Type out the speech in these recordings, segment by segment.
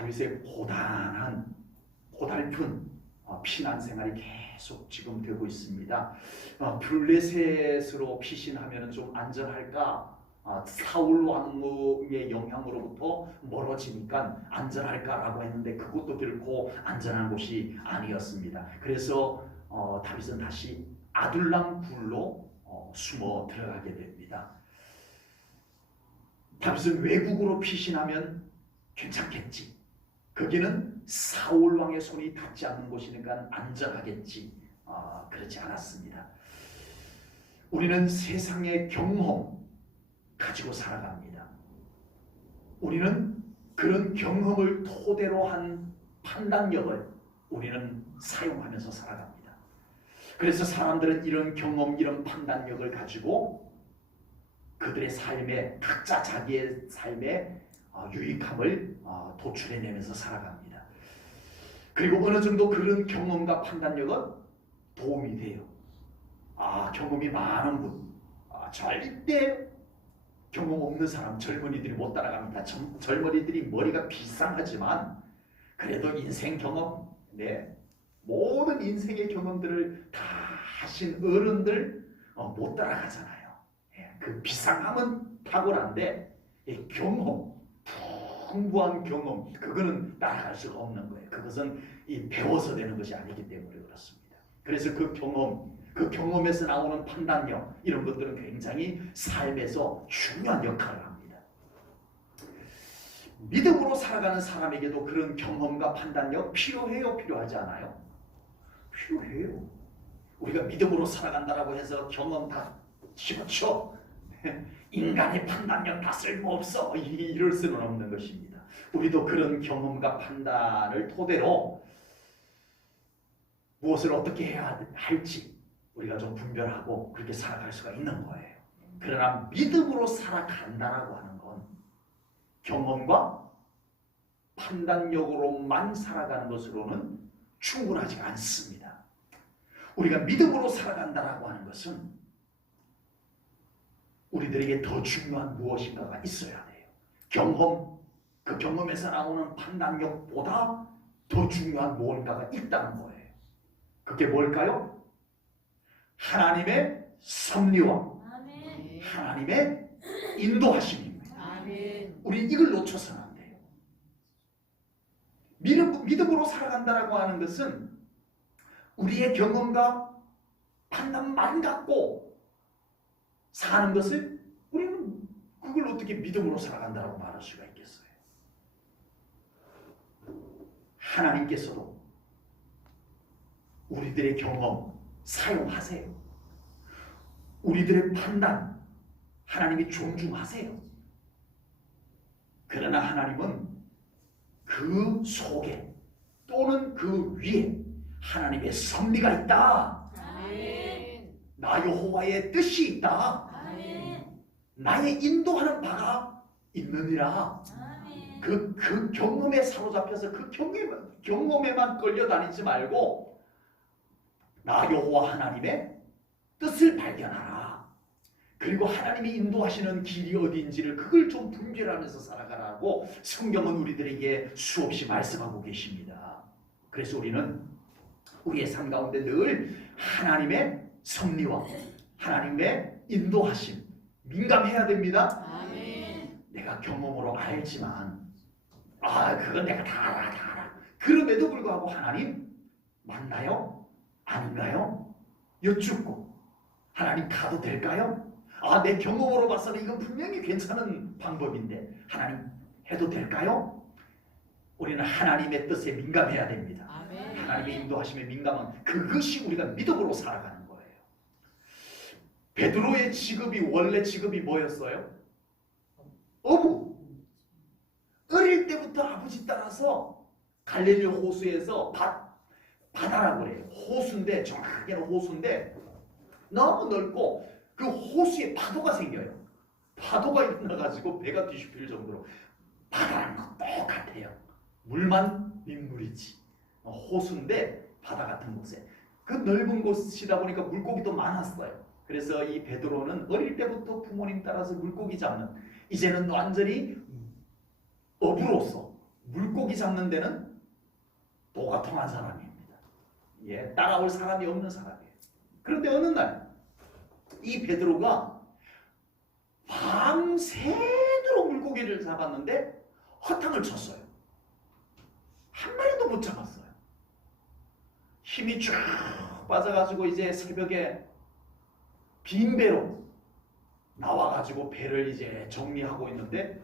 다윗의 고달픈 피난 생활이 계속 지금 되고 있습니다. 블레셋으로 피신하면 좀 안전할까? 사울 왕의 영향으로부터 멀어지니까 안전할까라고 했는데 그것도 결코 안전한 곳이 아니었습니다. 그래서 다윗은 다시 아둘람 굴로 숨어 들어가게 됩니다. 다윗은 외국으로 피신하면 괜찮겠지. 거기는 사울 왕의 손이 닿지 않는 곳이니까 안전하겠지. 그렇지 않았습니다. 우리는 세상의 경험 가지고 살아갑니다. 우리는 그런 경험을 토대로 한 판단력을 우리는 사용하면서 살아갑니다. 그래서 사람들은 이런 경험, 이런 판단력을 가지고 그들의 삶에, 각자 자기의 삶에 유익함을 도출해내면서 살아갑니다. 그리고 어느 정도 그런 경험과 판단력은 도움이 돼요. 경험이 많은 분, 절대 경험 없는 사람, 젊은이들이 못 따라갑니다. 젊은이들이 머리가 비상하지만 그래도 인생 경험, 모든 인생의 경험들을 다 하신 어른들 못 따라가잖아요. 그 비상함은 탁월한데 경험, 풍부한 경험, 그거는 따라갈 수가 없는 거예요. 그것은 배워서 되는 것이 아니기 때문에 그렇습니다. 그래서 그 경험에서 나오는 판단력, 이런 것들은 굉장히 삶에서 중요한 역할을 합니다. 믿음으로 살아가는 사람에게도 그런 경험과 판단력 필요해요? 필요하지 않아요? 필요해요. 우리가 믿음으로 살아간다고 해서 경험 다 집어쳐 인간의 판단력 다 쓸모없어 이럴 수는 없는 것입니다. 우리도 그런 경험과 판단을 토대로 무엇을 어떻게 해야 할지 우리가 좀 분별하고 그렇게 살아갈 수가 있는 거예요. 그러나 믿음으로 살아간다라고 하는 건 경험과 판단력으로만 살아가는 것으로는 충분하지 않습니다. 우리가 믿음으로 살아간다라고 하는 것은 우리들에게 더 중요한 무엇인가가 있어야 돼요. 그 경험에서 나오는 판단력보다 더 중요한 무언가가 있다는 거예요. 그게 뭘까요? 하나님의 섭리와 하나님의 인도하심입니다. 우리 이걸 놓쳐서는 안 돼요. 믿음으로 살아간다라고 하는 것은 우리의 경험과 판단만 갖고 사는 것을 우리는 그걸 어떻게 믿음으로 살아간다라고 말할 수가 있겠어요? 하나님께서도 우리들의 경험 사용하세요. 우리들의 판단 하나님이 존중하세요. 그러나 하나님은 그 속에 또는 그 위에 하나님의 섭리가 있다. 아멘. 나 여호와의 뜻이 있다. 아멘. 나의 인도하는 바가 있느니라. 아멘. 그 경험에 사로잡혀서 그 경험에만 끌려다니지 말고 나 여호와 하나님의 뜻을 발견하라. 그리고 하나님이 인도하시는 길이 어디인지를 그걸 좀 분별하면서 살아가라고 성경은 우리들에게 수없이 말씀하고 계십니다. 그래서 우리는 우리의 삶 가운데 늘 하나님의 섭리와 하나님의 인도하심 민감해야 됩니다. 아멘. 내가 경험으로 알지만 그건 내가 다 알아. 그럼에도 불구하고 하나님 맞나요? 아닌가요? 여쭙고 하나님 가도 될까요? 내 경험으로 봐서는 이건 분명히 괜찮은 방법인데 하나님 해도 될까요? 우리는 하나님의 뜻에 민감해야 됩니다. 아멘. 하나님의 인도하심에 민감한 그것이 우리가 믿음으로 살아가는 거예요. 베드로의 원래 직업이 뭐였어요? 어부. 어릴 때부터 아버지 따라서 갈릴리 호수에서 바다라고 그래요. 호수인데 정확하게는 호수인데 너무 넓고 그 호수에 파도가 생겨요. 파도가 일어나가지고 배가 뒤집힐 정도로 바다랑 똑같아요. 물만 민물이지. 호수인데 바다 같은 곳에 그 넓은 곳이다 보니까 물고기도 많았어요. 그래서 이 베드로는 어릴 때부터 부모님 따라서 물고기 잡는 이제는 완전히 어부로서 물고기 잡는 데는 도가 통한 사람입니다. 예, 따라올 사람이 없는 사람이에요. 그런데 어느 날 이 베드로가 밤새도록 물고기를 잡았는데 허탕을 쳤어요. 한 마리도 못 잡았어요. 힘이 쭉 빠져가지고 이제 새벽에 빈 배로 나와가지고 배를 이제 정리하고 있는데,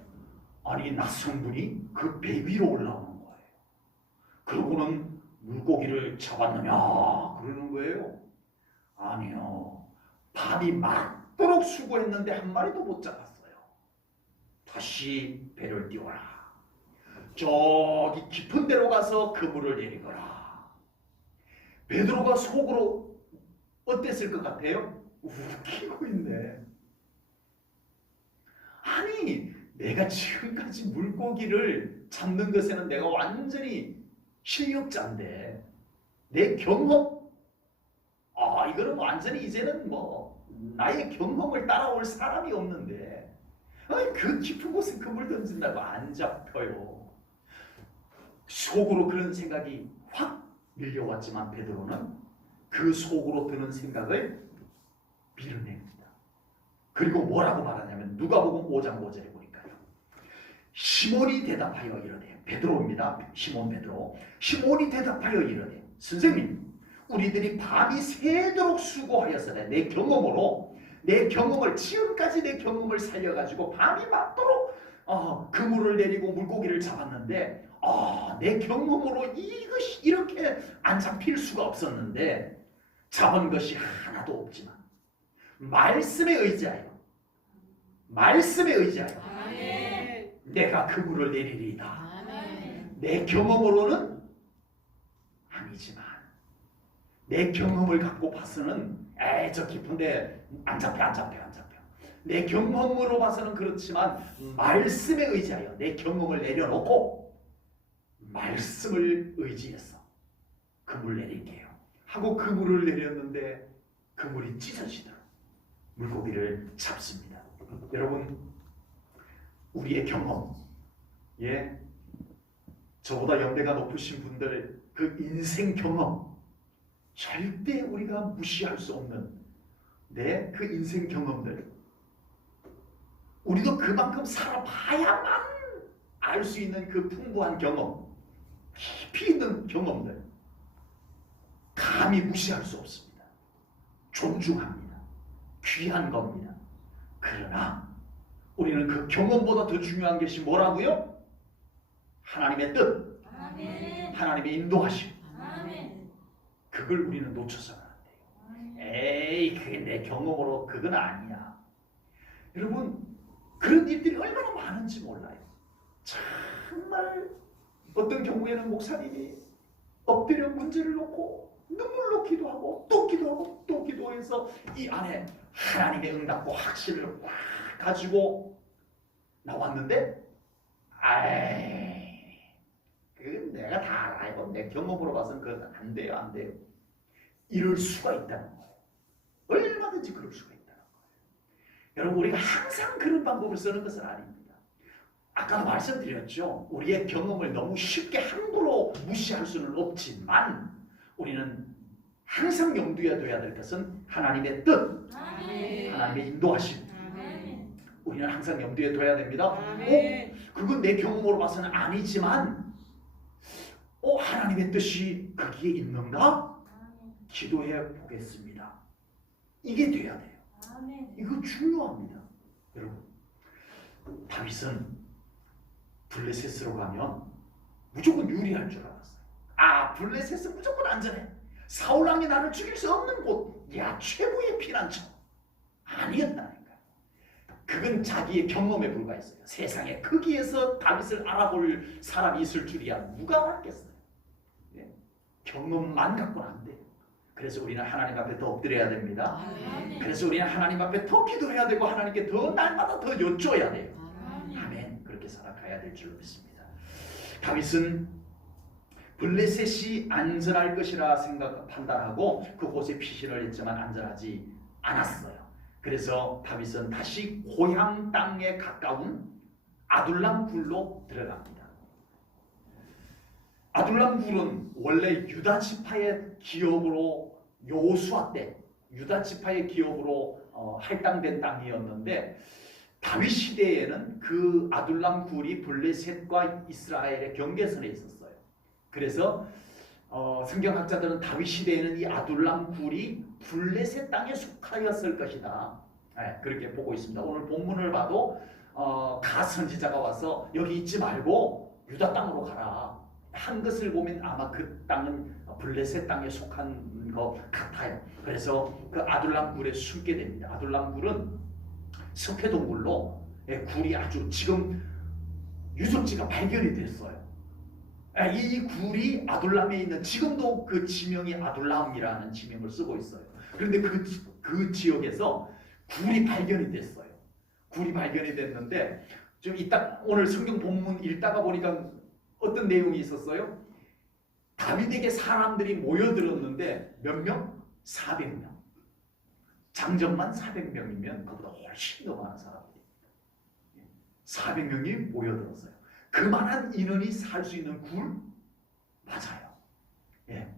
아니 낯선 분이 그 배 위로 올라오는 거예요. 그러고는 물고기를 잡았느냐 그러는 거예요. 아니요. 밤이 맞도록 수고했는데 한 마리도 못 잡았어요. 다시 배를 띄워라. 저기 깊은 데로 가서 그물을 내리거라. 베드로가 속으로 어땠을 것 같아요? 웃기고 있네. 아니 내가 지금까지 물고기를 잡는 것에는 내가 완전히 실력자인데 내 경험, 이거는 완전히 이제는 나의 경험을 따라올 사람이 없는데, 그 깊은 곳에 그물 던진다고 안 잡혀요. 속으로 그런 생각이 확 밀려왔지만 베드로는 그 속으로 드는 생각을 밀어냅니다. 그리고 뭐라고 말하냐면 누가복음 5장 5절에 보니까요. 시몬이 대답하여 이르되, 베드로입니다. 시몬 베드로. 시몬이 대답하여 이르되, 선생님, 우리들이 밤이 새도록 수고하였으나 내 경험을 지금까지 내 경험을 살려가지고 밤이 맞도록 그물을 내리고 물고기를 잡았는데, 내 경험으로 이것이 이렇게 안 잡힐 수가 없었는데 잡은 것이 하나도 없지만 말씀에 의지하여 아멘. 내가 그물을 내리리이다. 아멘. 내 경험으로는 아니지만 내 경험을 갖고 봐서는 저 깊은데 안 잡혀. 내 경험으로 봐서는 그렇지만 말씀에 의지하여 내 경험을 내려놓고 말씀을 의지해서 그물 내릴게요 하고 그물을 내렸는데 그물이 찢어지도록 물고기를 잡습니다. 여러분, 우리의 경험, 저보다 연배가 높으신 분들 그 인생 경험, 절대 우리가 무시할 수 없는 그 인생 경험들, 우리도 그만큼 살아봐야만 알 수 있는 그 풍부한 경험, 깊이 있는 경험들, 감히 무시할 수 없습니다. 존중합니다. 귀한 겁니다. 그러나 우리는 그 경험보다 더 중요한 것이 뭐라고요? 하나님의 뜻, 아멘. 하나님의 인도하심. 아멘. 그걸 우리는 놓쳐서는 안 돼요. 에이, 그게 내 경험으로 그건 아니야. 여러분, 그런 일들이 얼마나 많은지 몰라요. 정말 어떤 경우에는 목사님이 엎드려 문제를 놓고 눈물로 기도하고 또 기도하고 또 기도해서 이 안에 하나님의 응답과 확신을 꽉 가지고 나왔는데, 그건 내가 다 알아요. 내 경험으로 봐서는 그건 안 돼요. 이럴 수가 있다는 거예요. 얼마든지 그럴 수가 있다는 거예요. 여러분, 우리가 항상 그런 방법을 쓰는 것은 아닙니다. 아까도 말씀드렸죠. 우리의 경험을 너무 쉽게 함부로 무시할 수는 없지만 우리는 항상 염두에 둬야 될 것은 하나님의 뜻, 아멘. 하나님의 인도하심. 아멘. 우리는 항상 염두에 둬야 됩니다. 아멘. 그건 내 경험으로 봐서는 아니지만 하나님의 뜻이 거기에 있는가? 기도해 보겠습니다. 이게 돼야 돼요. 아멘. 이거 중요합니다. 여러분, 다윗은 블레셋으로 가면 무조건 유리할 줄 알았어요. 블레셋은 무조건 안전해. 사울왕이 나를 죽일 수 없는 곳, 최고의 피난처. 아니었다니까. 그건 자기의 경험에 불과했어요. 세상에 거기에서 다윗을 알아볼 사람이 있을 줄이야 누가 알았겠어요. 경험만 갖고는 안 돼요. 그래서 우리는 하나님 앞에 더 엎드려야 됩니다. 아멘. 그래서 우리는 하나님 앞에 더 기도해야 되고 하나님께 더 날마다 더 여쭤야 돼요. 아멘. 아멘. 그렇게 살아가야 될 줄 믿습니다. 다윗은 블레셋이 안전할 것이라 판단하고 그곳에 피신을 했지만 안전하지 않았어요. 그래서 다윗은 다시 고향 땅에 가까운 아둘람 굴로 들어갑니다. 아둘람 굴은 원래 유다 지파의 기업으로 여호수아 때 유다 지파의 기업으로 할당된 땅이었는데 다윗 시대에는 그 아둘람 굴이 블레셋과 이스라엘의 경계선에 있었어요. 그래서 성경학자들은 다윗 시대에는 이 아둘람 굴이 블레셋 땅에 속하였을 것이다. 그렇게 보고 있습니다. 오늘 본문을 봐도 가 선지자가 와서 여기 있지 말고 유다 땅으로 가라 한 것을 보면 아마 그 땅은 블레셋 땅에 속한 것 같아요. 그래서 그 아둘람 굴에 숨게 됩니다. 아둘람 굴은 석회동굴로 굴이 아주 지금 유적지가 발견이 됐어요. 이 굴이 아둘람에 있는 지금도 그 지명이 아둘람이라는 지명을 쓰고 있어요. 그런데 그 지역에서 굴이 발견이 됐어요. 굴이 발견이 됐는데 좀 이따 오늘 성경 본문 읽다가 보니까 어떤 내용이 있었어요? 다윗에게 사람들이 모여들었는데 몇 명? 400명. 장정만 400명이면 그보다 훨씬 더 많은 사람들이 400명이 모여들었어요. 그만한 인원이 살 수 있는 굴? 맞아요.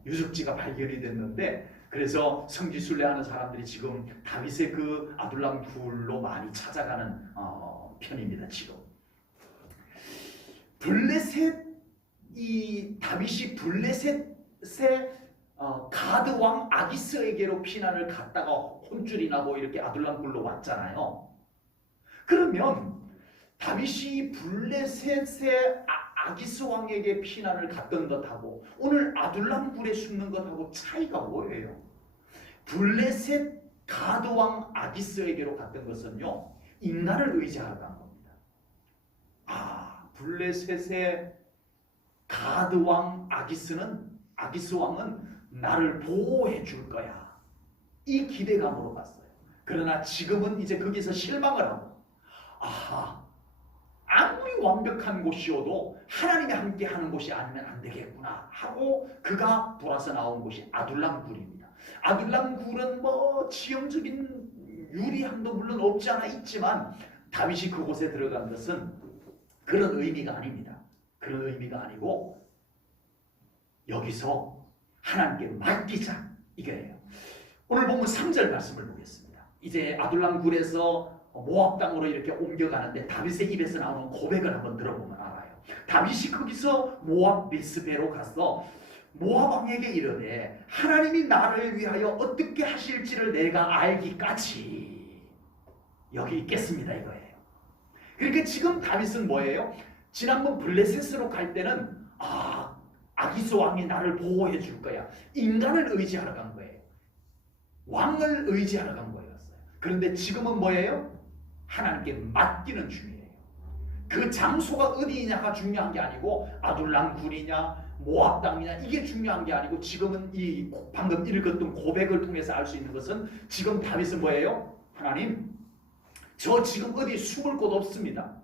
유적지가 발견이 됐는데 그래서 성지순례하는 사람들이 지금 다윗의 그 아둘람 굴로 많이 찾아가는 편입니다. 지금 블레셋 이 다윗이 블레셋의 가드 왕 아기스에게로 피난을 갔다가 혼쭐이 나고 이렇게 아둘람 굴로 왔잖아요. 그러면 다윗이 블레셋의 아기스 왕에게 피난을 갔던 것하고 오늘 아둘람 굴에 숨는 것하고 차이가 뭐예요? 블레셋 가드 왕 아기스에게로 갔던 것은요, 인간을 의지하러 간 겁니다. 블레셋의 가드 왕 아기스 왕은 나를 보호해 줄 거야. 이 기대감으로 갔어요. 그러나 지금은 이제 거기서 실망을 하고, 아무리 완벽한 곳이어도 하나님이 함께 하는 곳이 아니면 안 되겠구나 하고 그가 돌아서 나온 곳이 아둘람 굴입니다. 아둘람 굴은 뭐 지형적인 유리함도 물론 없지 않아 있지만 다윗이 그곳에 들어간 것은 그런 의미가 아닙니다. 그런 의미가 아니고 여기서 하나님께 맡기자 이거예요. 오늘 보면 3절 말씀을 보겠습니다. 이제 아둘람 굴에서 모압 땅으로 이렇게 옮겨가는데 다윗의 입에서 나오는 고백을 한번 들어보면 알아요. 다윗이 거기서 모압 미스베로 가서 모압 왕에게 이르되 하나님이 나를 위하여 어떻게 하실지를 내가 알기까지 여기 있겠습니다 이거예요. 그러니까 지금 다윗은 뭐예요? 지난번 블레셋으로 갈 때는 아기스 왕이 나를 보호해 줄 거야. 인간을 의지하러 간 거예요. 왕을 의지하러 간 거였어요. 그런데 지금은 뭐예요? 하나님께 맡기는 중이에요. 그 장소가 어디냐가 중요한 게 아니고 아둘람 굴이냐 모압 땅이냐 이게 중요한 게 아니고 지금은 이 방금 읽었던 고백을 통해서 알 수 있는 것은 지금 다윗은 뭐예요? 하나님, 저 지금 어디 숨을 곳 없습니다.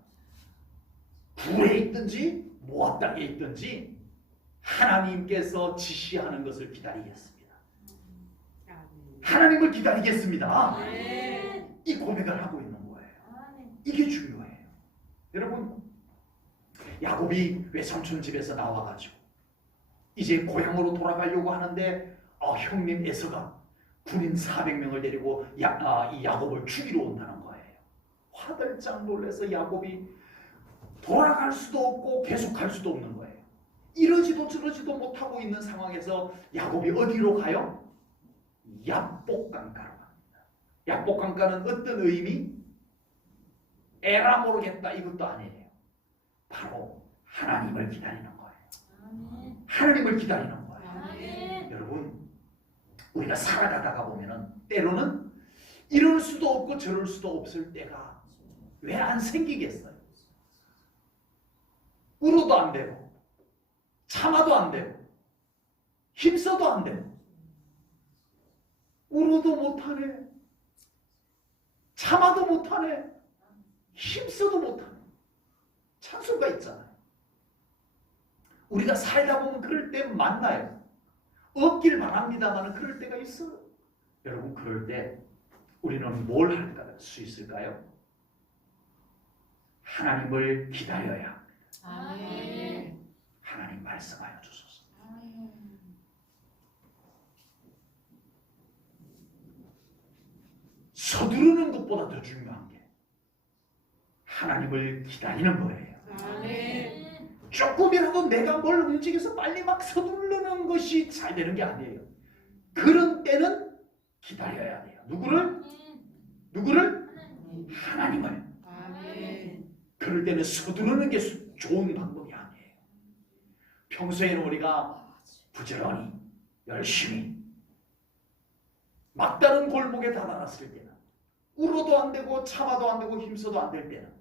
굴에 있든지 모압 땅에 있든지 하나님께서 지시하는 것을 기다리겠습니다. 하나님을 기다리겠습니다. 이 고백을 하고 있는 거예요. 이게 중요해요. 여러분, 야곱이 외삼촌 집에서 나와가지고 이제 고향으로 돌아가려고 하는데 형님 에서가 군인 400명을 데리고 이 야곱을 죽이러 온다는 거예요. 화들짝 놀라서 야곱이 돌아갈 수도 없고 계속 갈 수도 없는 거예요. 이러지도 저러지도 못하고 있는 상황에서 야곱이 어디로 가요? 야복강가로 갑니다. 야복강가는 어떤 의미? 에라 모르겠다 이것도 아니에요. 바로 하나님을 기다리는 거예요. 하나님을 기다리는 거예요. 여러분, 우리가 살아가다가 보면은 때로는 이럴 수도 없고 저럴 수도 없을 때가 왜 안 생기겠어요? 울어도 안 되고 참아도 안 되고 힘써도 안 되고 울어도 못하네, 참아도 못하네, 힘써도 못하네. 찬수가 있잖아요. 우리가 살다 보면 그럴 때 만나요. 없길 바랍니다만 그럴 때가 있어요. 여러분, 그럴 때 우리는 뭘 할 수 있을까요? 하나님을 기다려야 합니다. 하나님 말씀하여 주소서. 서두르는 것보다 더 중요한 게 하나님을 기다리는 거예요. 아멘. 조금이라도 내가 뭘 움직여서 빨리 막 서두르는 것이 잘 되는 게 아니에요. 그런 때는 기다려야 돼요. 누구를? 하나님을. 아멘. 그럴 때는 서두르는 게 좋은 방법이 아니에요. 평소에는 우리가 부지런히 열심히 막다른 골목에 다다랐을 때는 울어도 안 되고 참아도 안 되고 힘써도 안 될 때는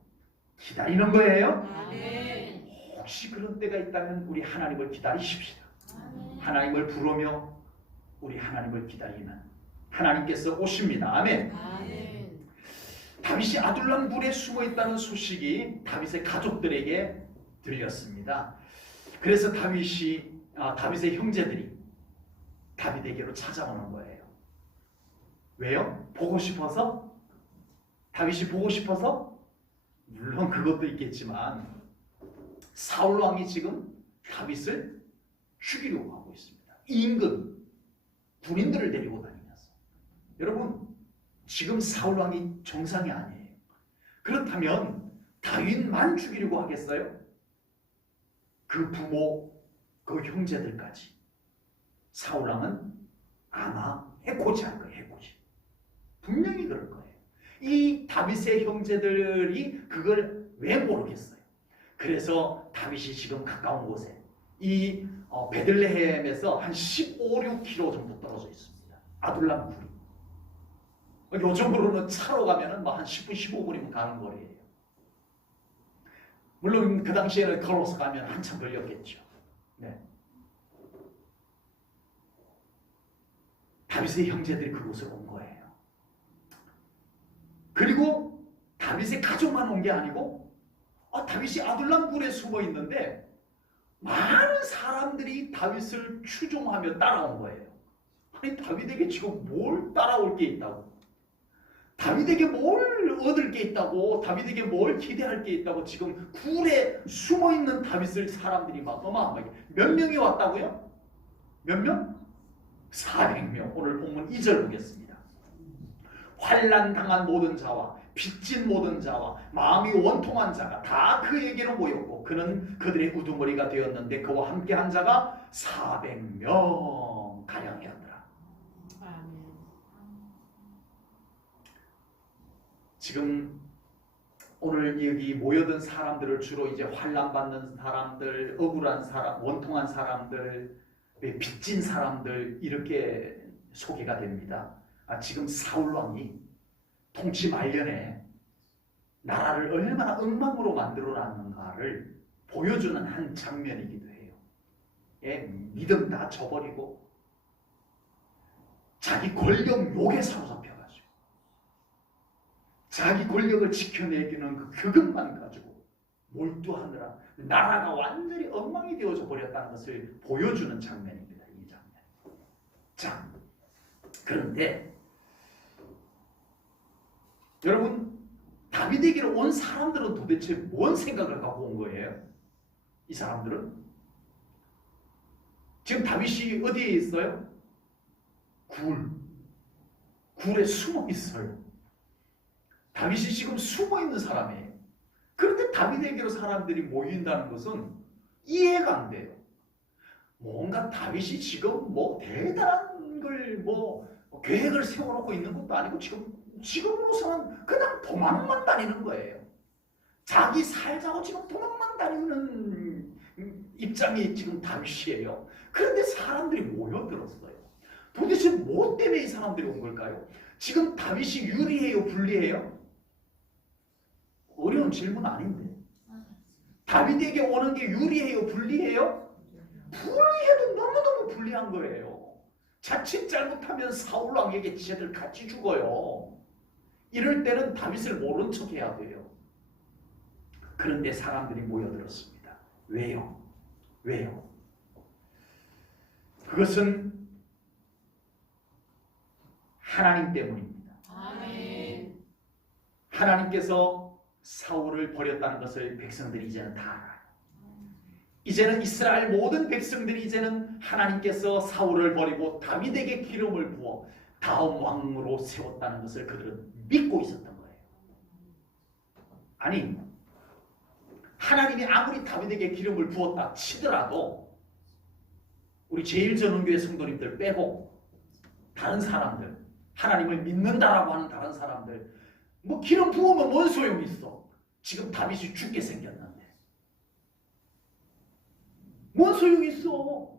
기다리는 거예요. 아멘. 혹시 그런 때가 있다면 우리 하나님을 기다리십시다. 아멘. 하나님을 부르며 우리 하나님을 기다리면 하나님께서 오십니다. 아멘. 아멘. 다윗이 아둘람 굴에 숨어 있다는 소식이 다윗의 가족들에게 들렸습니다. 그래서 다윗의 형제들이 다윗에게로 찾아오는 거예요. 왜요? 보고 싶어서? 다윗이 보고 싶어서? 물론 그것도 있겠지만 사울 왕이 지금 다윗을 죽이려고 하고 있습니다. 임금, 군인들을 데리고 다니면서. 여러분, 지금 사울 왕이 정상이 아니에요. 그렇다면 다윗만 죽이려고 하겠어요? 그 부모, 그 형제들까지. 사울 왕은 아마 해코지할 거예요. 해코지. 분명히 그럴 거예요. 이 다윗의 형제들이 그걸 왜 모르겠어요? 그래서 다윗이 지금 가까운 곳에 이 베들레헴에서 한 15, 16km 정도 떨어져 있습니다. 아둘람 굴이. 요즘으로는 차로 가면은 한 10분, 15분이면 가는 거리예요. 물론 그 당시에는 걸어서 가면 한참 걸렸겠죠. 네. 다윗의 형제들이 그곳에 온 거예요. 그리고 다윗의 가족만 온 게 아니고 다윗이 아둘람 굴에 숨어 있는데 많은 사람들이 다윗을 추종하며 따라온 거예요. 아니 다윗에게 지금 뭘 따라올 게 있다고? 다윗에게 뭘 얻을 게 있다고? 다윗에게 뭘 기대할 게 있다고? 지금 굴에 숨어 있는 다윗을 사람들이 막 어마어마하게 몇 명이 왔다고요? 몇 명? 400명. 오늘 본문 2절 보겠습니다. 환난 당한 모든 자와 빚진 모든 자와 마음이 원통한 자가 다 그에게로 모였고 그는 그들의 우두머리가 되었는데 그와 함께한 자가 400명 가량이었더라. 아멘. 지금 오늘 여기 모여든 사람들을 주로 이제 환난 받는 사람들, 억울한 사람, 원통한 사람들, 빚진 사람들 이렇게 소개가 됩니다. 지금 사울 왕이 통치 말년에 나라를 얼마나 엉망으로 만들어 놨는가를 보여주는 한 장면이기도 해요. 믿음 다 저버리고 자기 권력 욕에 사로잡혀가지고 자기 권력을 지켜내기는 그것만 가지고 몰두하느라 나라가 완전히 엉망이 되어져 버렸다는 것을 보여주는 장면입니다. 이 장면. 자, 그런데 여러분 다윗에게로 온 사람들은 도대체 뭔 생각을 갖고 온 거예요? 이 사람들은 지금 다윗이 어디에 있어요? 굴에 숨어 있어요. 다윗이 지금 숨어 있는 사람이에요. 그런데 다윗에게로 사람들이 모인다는 것은 이해가 안 돼요. 뭔가 다윗이 지금 대단한 걸 계획을 세워놓고 있는 것도 아니고 지금으로서는 그냥 도망만 다니는 거예요. 자기 살자고 지금 도망만 다니는 입장이 지금 다윗이에요. 그런데 사람들이 모여들었어요. 도대체 뭐 때문에 이 사람들이 온 걸까요? 지금 다윗이 유리해요? 불리해요? 어려운 질문 아닌데. 다윗에게 오는 게 유리해요? 불리해요? 불리해도 너무너무 불리한 거예요. 자칫 잘못하면 사울 왕에게 쟤들 같이 죽어요. 이럴 때는 다윗을 모른 척 해야 돼요. 그런데 사람들이 모여들었습니다. 왜요? 그것은 하나님 때문입니다. 아멘. 하나님께서 사울을 버렸다는 것을 백성들이 이제는 다 알아요. 이제는 이스라엘 모든 백성들이 이제는 하나님께서 사울을 버리고 다윗에게 기름을 부어 다음 왕으로 세웠다는 것을 그들은 믿고 있었던 거예요. 아니, 하나님이 아무리 다윗에게 기름을 부었다 치더라도 우리 제일전원교회 성도님들 빼고 다른 사람들, 하나님을 믿는다라고 하는 다른 사람들, 뭐 기름 부으면 뭔 소용이 있어? 지금 다윗이 죽게 생겼는데 뭔 소용이 있어?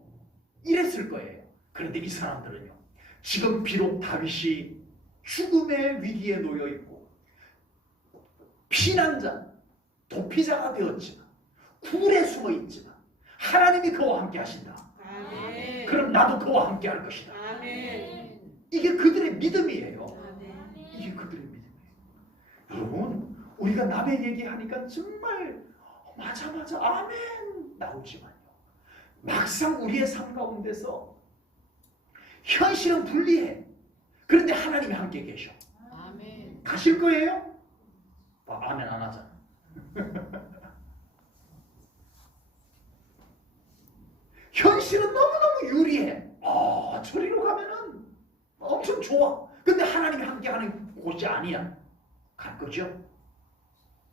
이랬을 거예요. 그런데 이 사람들은요, 지금 비록 다윗이 죽음의 위기에 놓여 있고 피난자, 도피자가 되었지만 굴에 숨어 있지만 하나님이 그와 함께 하신다. 아멘. 그럼 나도 그와 함께 할 것이다. 아멘. 이게 그들의 믿음이에요. 아멘. 이게 그들의 믿음이에요. 여러분, 우리가 남의 얘기하니까 정말 맞아 아멘 나오지만요, 막상 우리의 삶 가운데서 현실은 불리해. 그런데 하나님이 함께 계셔. 아멘. 가실 거예요? 아멘 안 하잖아. 현실은 너무너무 유리해. 저리로 가면은 엄청 좋아. 근데 하나님이 함께하는 곳이 아니야. 갈 거죠?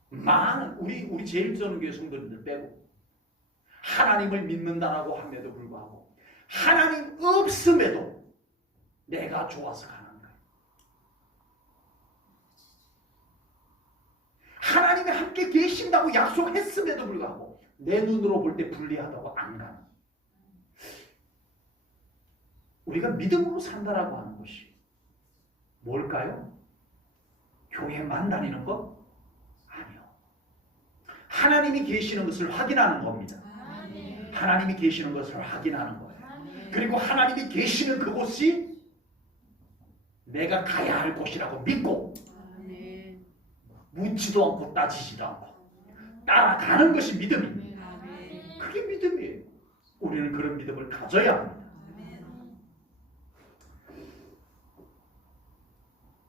많은 우리 제일전교회 성도님들 빼고 하나님을 믿는다라고 함에도 불구하고 하나님 없음에도 내가 좋아서 가는 거예요. 하나님이 함께 계신다고 약속했음에도 불구하고 내 눈으로 볼 때 불리하다고 안 가는 거예요. 우리가 믿음으로 산다라고 하는 것이 뭘까요? 교회만 다니는 것? 아니요. 하나님이 계시는 것을 확인하는 겁니다. 아멘. 하나님이 계시는 것을 확인하는 거예요. 아멘. 그리고 하나님이 계시는 그곳이 내가 가야 할 곳이라고 믿고 아멘. 묻지도 않고 따지지도 않고 따라가는 것이 믿음입니다. 아멘. 그게 믿음이에요. 우리는 그런 믿음을 가져야 합니다.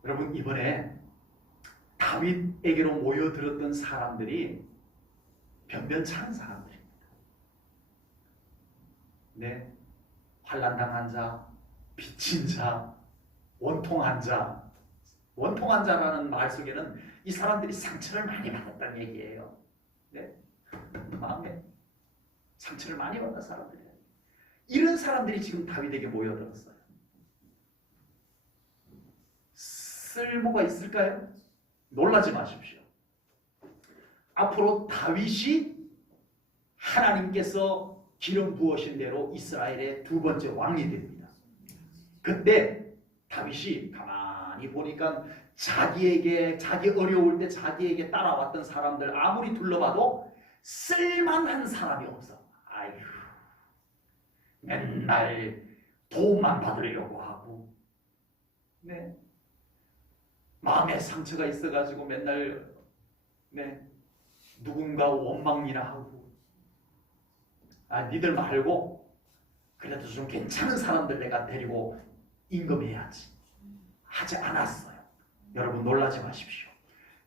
여러분, 이번에 다윗에게로 모여들었던 사람들이 변변찮은 사람들입니다. 네, 환난당한 자, 빚진 자, 원통한 자. 원통한 자라는 말 속에는 이 사람들이 상처를 많이 받았다는 얘기예요. 네, 마음에 상처를 많이 받은 사람들이에요. 이런 사람들이 지금 다윗에게 모여들었어요. 쓸모가 있을까요? 놀라지 마십시오. 앞으로 다윗이 하나님께서 기름 부으신 대로 이스라엘의 두 번째 왕이 됩니다. 그때 다윗이 가만히 보니까 자기 어려울 때 자기에게 따라왔던 사람들 아무리 둘러봐도 쓸만한 사람이 없어. 아휴, 맨날 도움만 받으려고 하고, 네, 마음에 상처가 있어가지고 맨날 누군가 원망이나 하고, 니들 말고 그래도 좀 괜찮은 사람들 내가 데리고 임금해야지 하지 않았어요. 여러분, 놀라지 마십시오.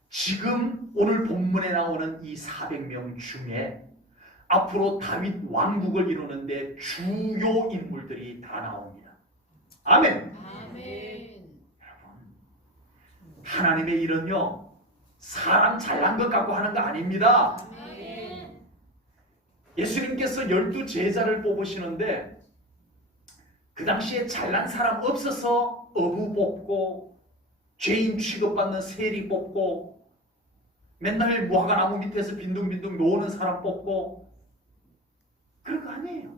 지금 오늘 본문에 나오는 이 400명 중에 앞으로 다윗 왕국을 이루는데 주요 인물들이 다 나옵니다. 아멘. 아멘. 하나님의 일은요, 사람 잘난 것 갖고 하는 거 아닙니다. 아멘. 예수님께서 12 제자를 뽑으시는데 그 당시에 잘난 사람 없어서 어부 뽑고 죄인 취급받는 세리 뽑고 맨날 무화과나무 밑에서 빈둥빈둥 노는 사람 뽑고 그런 거 아니에요.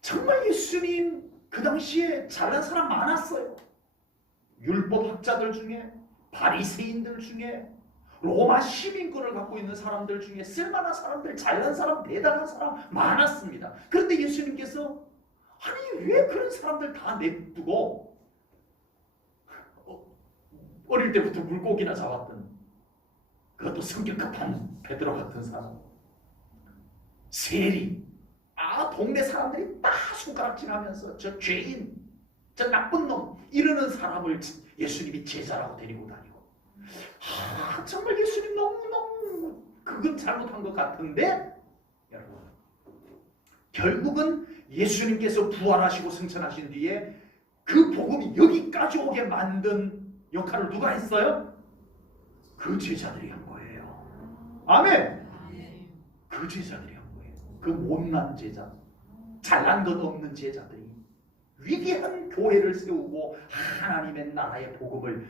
정말 예수님 그 당시에 잘난 사람 많았어요. 율법학자들 중에, 바리새인들 중에, 로마 시민권을 갖고 있는 사람들 중에 쓸만한 사람들, 잘난 사람, 대단한 사람 많았습니다. 그런데 예수님께서 아니 왜 그런 사람들 다 냅두고 어릴 때부터 물고기나 잡았던, 그것도 성격 급한 베드로 같은 사람, 세리, 동네 사람들이 다 손가락질하면서 저 죄인, 저 나쁜 놈 이러는 사람을 예수님이 제자라고 데리고 다니고, 정말 예수님 너무너무 그건 잘못한 것 같은데 여러분, 결국은 예수님께서 부활하시고 승천하신 뒤에 그 복음이 여기까지 오게 만든 역할을 누가 했어요? 그 제자들이 한 거예요. 아멘. 그 제자들이 한 거예요. 그 못난 제자, 잘난 것 없는 제자들이 위대한 교회를 세우고 하나님의 나라의 복음을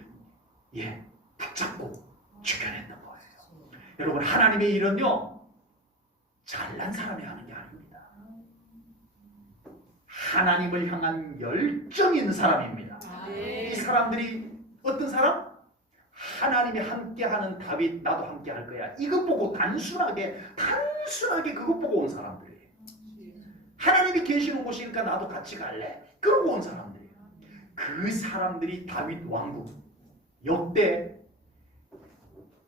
붙잡고 지켜냈던 거예요. 여러분, 하나님의 일은요, 잘난 사람이 하는 게 아닙니다. 하나님을 향한 열정 있는 사람입니다. 이 사람들이 어떤 사람? 하나님이 함께하는 다윗, 나도 함께할 거야. 이것 보고 단순하게 그것 보고 온 사람들이에요. 하나님이 계시는 곳이니까 나도 같이 갈래. 그러고 온 사람들이에요. 그 사람들이 다윗 왕국, 역대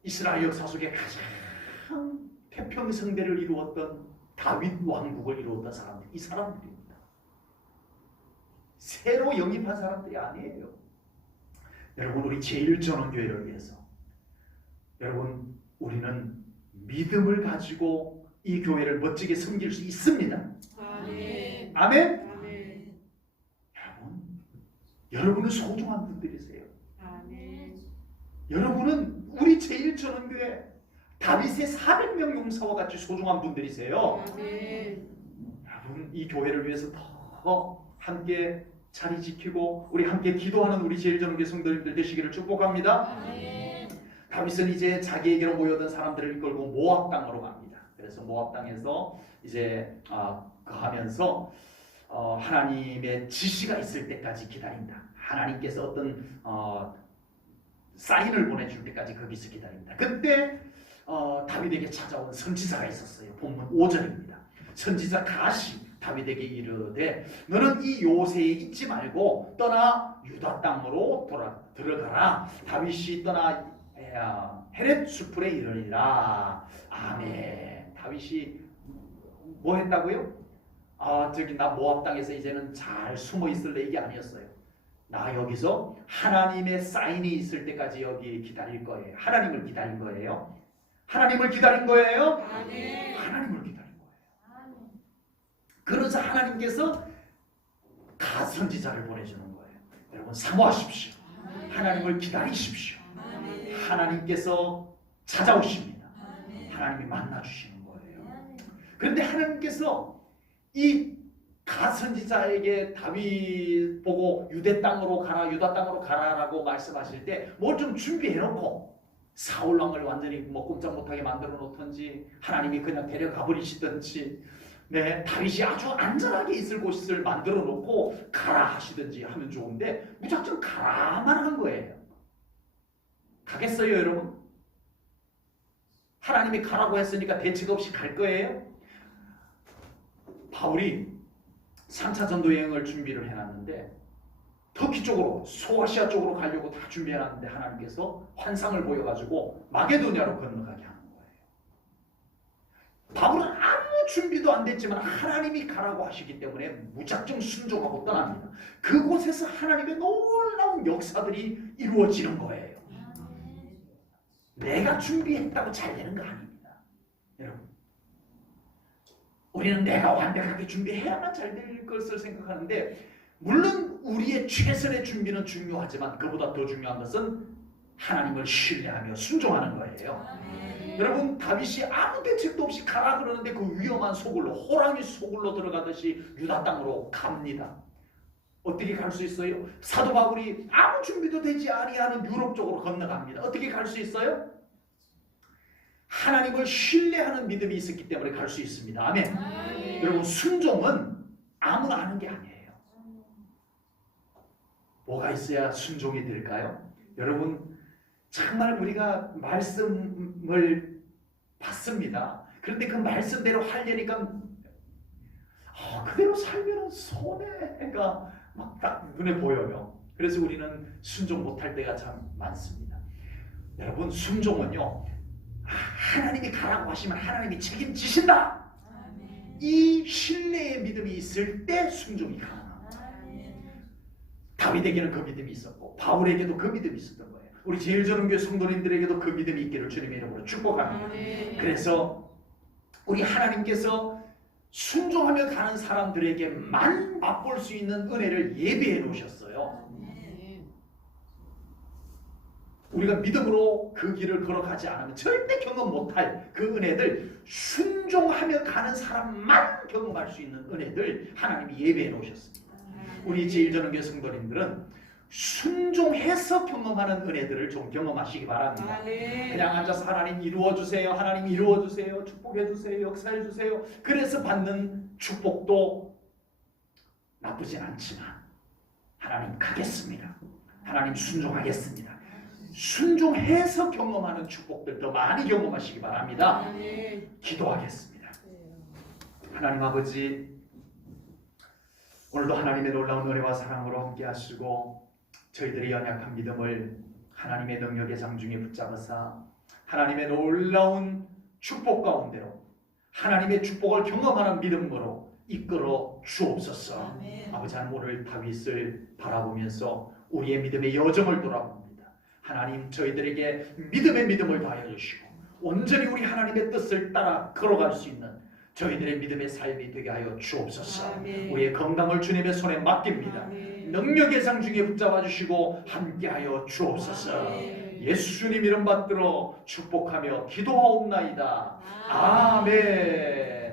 이스라엘 역사 속에 가장 태평성대를 이루었던 다윗 왕국을 이루었던 사람들, 이 사람들입니다. 새로 영입한 사람들이 아니에요. 여러분, 우리 제1전원교회를 위해서 여러분, 우리는 믿음을 가지고 이 교회를 멋지게 섬길 수 있습니다. 아멘. 아멘. 아멘. 여러분은 소중한 분들이세요. 아멘. 여러분은 우리 제1전원교회 다윗의 400명 용사와 같이 소중한 분들이세요. 아멘. 여러분, 이 교회를 위해서 더 함께 자리 지키고 우리 함께 기도하는 우리 제1전원교회 성도님들 되시기를 축복합니다. 아멘. 다윗은 이제 자기에게로 모여든 사람들을 이끌고 모압 땅으로 갑니다. 그래서 모압 땅에서 이제 거하면서 하나님의 지시가 있을 때까지 기다린다. 하나님께서 어떤 사인을 보내줄 때까지 거기서 기다립니다. 그때 다윗에게 찾아온 선지자가 있었어요. 본문 5절입니다. 선지자 가시 다윗에게 이르되 너는 이 요새에 있지 말고 떠나 유다 땅으로 들어가라. 다윗이 떠나 헤렛 수풀에 이르니라. 아멘. 다윗이 뭐 했다고요? 저기 나 모압 땅에서 이제는 잘 숨어 있을래, 이게 아니었어요. 나 여기서 하나님의 사인이 있을 때까지 여기 기다릴 거예요. 하나님을 기다린 거예요. 하나님을 기다린 거예요. 아멘. 하나님을 기다린 거예요. 그래서 하나님께서 갓 선지자를 보내주는 거예요. 여러분, 사모하십시오. 하나님을 기다리십시오. 하나님께서 찾아오십니다. 하나님이 만나주시는 거예요. 그런데 하나님께서 이 가선지자에게 다윗 보고 유대 땅으로 가라라고 말씀하실 때 뭘 좀 준비해놓고 사울 왕을 완전히 뭐 꼼짝 못하게 만들어 놓던지 하나님이 그냥 데려가 버리시든지 다윗이 아주 안전하게 있을 곳을 만들어 놓고 가라 하시든지 하면 좋은데 무작정 가라만 한 거예요. 가겠어요, 여러분? 하나님이 가라고 했으니까 대책 없이 갈 거예요? 바울이 3차 전도 여행을 준비를 해놨는데 터키 쪽으로, 소아시아 쪽으로 가려고 다 준비해놨는데 하나님께서 환상을 보여가지고 마게도냐로 건너가게 하는 거예요. 바울은 아무 준비도 안 됐지만 하나님이 가라고 하시기 때문에 무작정 순종하고 떠납니다. 그곳에서 하나님의 놀라운 역사들이 이루어지는 거예요. 내가 준비했다고 잘 되는 거 아닙니다. 여러분, 우리는 내가 완벽하게 준비해야만 잘 될 것을 생각하는데 물론 우리의 최선의 준비는 중요하지만 그보다 더 중요한 것은 하나님을 신뢰하며 순종하는 거예요. 여러분, 다윗이 아무 대책도 없이 가라 그러는데 그 위험한 소굴로, 호랑이 소굴로 들어가듯이 유다 땅으로 갑니다. 어떻게 갈 수 있어요? 사도 바울이 아무 준비도 되지 아니하는 유럽 쪽으로 건너갑니다. 어떻게 갈 수 있어요? 하나님을 신뢰하는 믿음이 있었기 때문에 갈 수 있습니다. 아멘. 여러분, 순종은 아무나 하는 게 아니에요. 뭐가 있어야 순종이 될까요? 여러분, 정말 우리가 말씀을 받습니다. 그런데 그 말씀대로 하려니까 그대로 살면 손해가 막 딱 눈에 보여요. 그래서 우리는 순종 못할 때가 참 많습니다. 여러분, 순종은요, 하나님이 가라고 하시면 하나님이 책임지신다. 이 신뢰의 믿음이 있을 때 순종이 가능합니다. 다윗에게는 그 믿음이 있었고 바울에게도 그 믿음이 있었던 거예요. 우리 제1전원교회 성도님들에게도 그 믿음이 있기를 주님의 이름으로 축복합니다. 그래서 우리 하나님께서 순종하며 가는 사람들에게만 맛볼 수 있는 은혜를 예비해 놓으셨어요. 아멘. 우리가 믿음으로 그 길을 걸어가지 않으면 절대 경험 못할 그 은혜들, 순종하며 가는 사람만 경험할 수 있는 은혜들 하나님이 예비해 놓으셨습니다. 우리 제1전원교회 성도님들은 순종해서 경험하는 은혜들을 좀 경험하시기 바랍니다. 아멘. 그냥 앉아서 하나님 이루어주세요, 하나님 이루어주세요, 축복해주세요, 역사해주세요, 그래서 받는 축복도 나쁘진 않지만 하나님 가겠습니다, 하나님 순종하겠습니다, 순종해서 경험하는 축복들도 많이 경험하시기 바랍니다. 아멘. 기도하겠습니다. 하나님 아버지, 오늘도 하나님의 놀라운 은혜와 사랑으로 함께 하시고 저희들의 연약한 믿음을 하나님의 능력의 장중에 붙잡으사 하나님의 놀라운 축복 가운데로 하나님의 축복을 경험하는 믿음으로 이끌어 주옵소서. 아멘. 아버지, 하나님 오늘 다윗을 바라보면서 우리의 믿음의 여정을 돌아봅니다. 하나님, 저희들에게 믿음의 믿음을 다해 주시고 온전히 우리 하나님의 뜻을 따라 걸어갈 수 있는 저희들의 믿음의 삶이 되게 하여 주옵소서. 아멘. 우리의 건강을 주님의 손에 맡깁니다. 아멘. 능력의 장중에 붙잡아 주시고 함께하여 주옵소서. 아멘. 예수 주님 이름 받들어 축복하며 기도하옵나이다. 아멘.